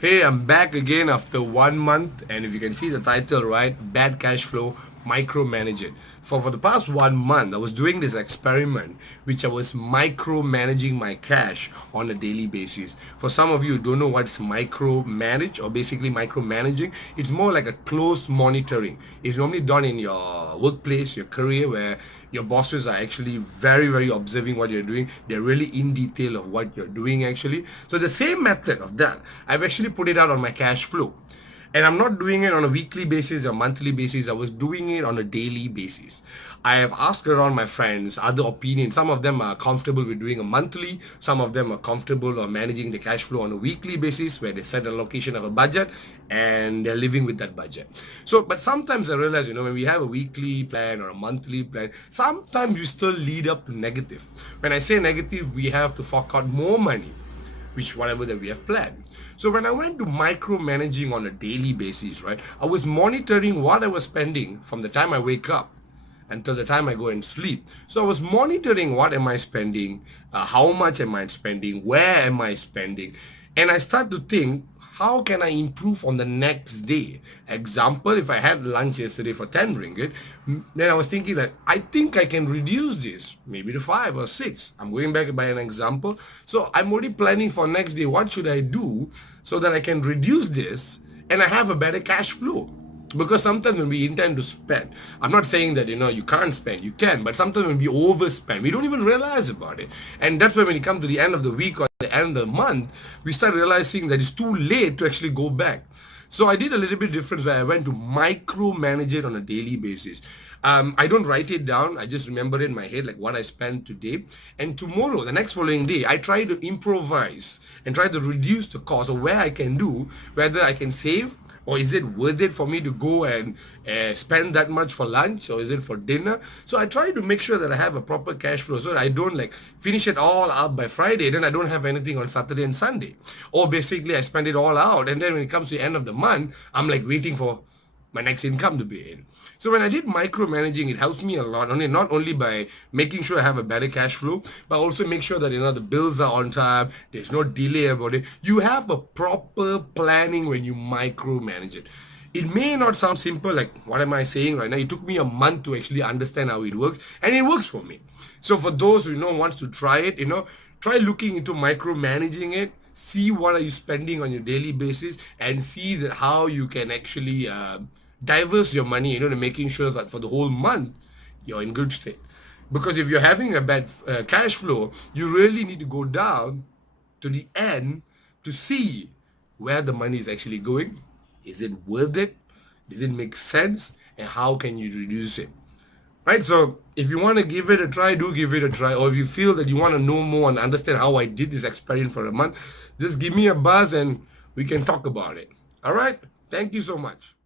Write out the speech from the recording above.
Hey, I'm back again after 1 month, and if you can see the title right, Bad Cash Flow Micromanage It. For the past 1 month, I was doing this experiment which I was micromanaging my cash on a daily basis. For some of you who don't know what's micromanage or basically micromanaging, it's more like a close monitoring. It's normally done in your workplace, your career, where your bosses are actually very observing what you're doing. They're really in detail of what you're doing actually. So the same method of that, I've actually put it out on my cash flow. And I'm not doing it on a weekly basis or monthly basis. I was doing it on a daily basis. I have asked around my friends, other opinions. Some of them are comfortable with doing a monthly. Some of them are comfortable or managing the cash flow on a weekly basis where they set a location of a budget and they're living with that budget. So, but sometimes I realize, when we have a weekly plan or a monthly plan, sometimes we still lead up to negative. When I say negative, we have to fork out more money which whatever that we have planned. So when I went to micromanaging on a daily basis, right, I was monitoring what I was spending from the time I wake up until the time I go and sleep. So I was monitoring what am I spending, how much am I spending, where am I spending, and I start to think, how can I improve on the next day? Example, if I had lunch yesterday for 10 ringgit, then I was thinking that I think I can reduce this maybe to 5 or 6. I'm going back by an example. So I'm already planning for next day. What should I do so that I can reduce this and I have a better cash flow? Because sometimes when we intend to spend, I'm not saying that you can't spend, you can, but sometimes when we overspend, we don't even realize about it. And that's why when you come to the end of the week or the end of the month, we start realizing that it's too late to actually go back. So I did a little bit different where I went to micromanage it on a daily basis. I don't write it down. I just remember it in my head, like what I spent today. And tomorrow, the next following day, I try to improvise and try to reduce the cost of where I can do, whether I can save or is it worth it for me to go and spend that much for lunch or is it for dinner? So I try to make sure that I have a proper cash flow so that I don't like finish it all up by Friday, then I don't have anything on Saturday and Sunday. Or basically I spend it all out and then when it comes to the end of the month, I'm like waiting for my next income to be in. So when I did micromanaging, it helps me a lot, not only by making sure I have a better cash flow, but also make sure that the bills are on time, there's no delay about it. You have a proper planning when you micromanage it. It may not sound simple, like what am I saying right now? It took me a month to actually understand how it works, and it works for me. So for those who wants to try it, try looking into micromanaging it, see what are you spending on your daily basis and see that how you can actually diverse your money, to making sure that for the whole month you're in good state. Because if you're having a bad cash flow, you really need to go down to the end to see where the money is actually going. Is it worth it? Does it make sense? And how can you reduce it? Right, so if you want to give it a try, do give it a try. Or if you feel that you want to know more and understand how I did this experiment for a month, just give me a buzz and we can talk about it. All right, thank you so much.